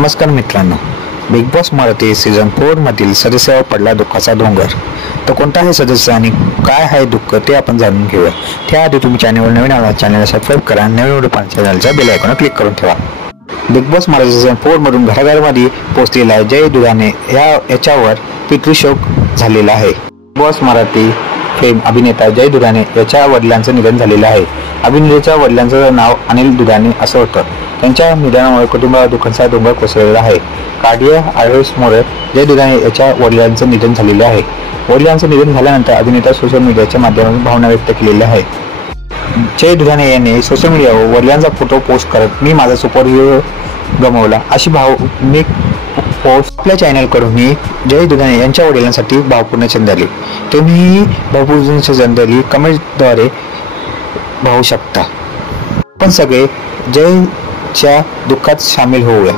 नमस्कार मित्रांनो, big boss Marathi season 4 मधील सदस्यावर पडला दुःखाचा डोंगर। तो कोणता आहे सदस्य आणि काय आहे दुःख ते आपण जाणून घेऊया। त्याआधी तुम्ही चॅनलवर नवीन आहात, चॅनलला सबस्क्राइब करा, नवीन व्हिडिओ पाहण्यासाठी चॅनलच्या बेल आयकॉनवर क्लिक करून ठेवा। बिग बॉस मराठी सीझन 4 मधून घराघरामध्ये पोहोचलेला जय दुधाणे याच्यावर पितृशोक झालेला आहे। बिग बॉस मराठी फेम अभिनेता जय दुधाणे याच्या वडिलांचं निधन झालेलं आहे। अभिनेत्याच्या वडिलांचं नाव अनिल दुधाणे असं होतं। त्यांच्या निधनामुळे कुटुंबावर दुःखाचा डोंगर कोसळलेला आहे। कार्डियक अरेस्टमुळे जय दुधाणे याच्या वडिलांचं निधन झालेलं आहे। वडिलांचं निधन झाल्यानंतर अभिनेता सोशल मीडियाच्या माध्यमातून भावना व्यक्त केलेल्या आहे। जय दुधाणे यांनी सोशल मीडियावर वडिलांचा फोटो पोस्ट करत मी माझा सुपर हिरो गमावला अशी भावनिक पोस्ट आपल्या चॅनलकडून जय दुधाणे यांच्या वडिलांसाठी भावपूर्ण श्रद्धांजली। तुम्ही भावपूर्ण श्रद्धांजली कमेंटद्वारे पाहू शकता। पण सगळे जयच्या दुःखात सामील होऊया।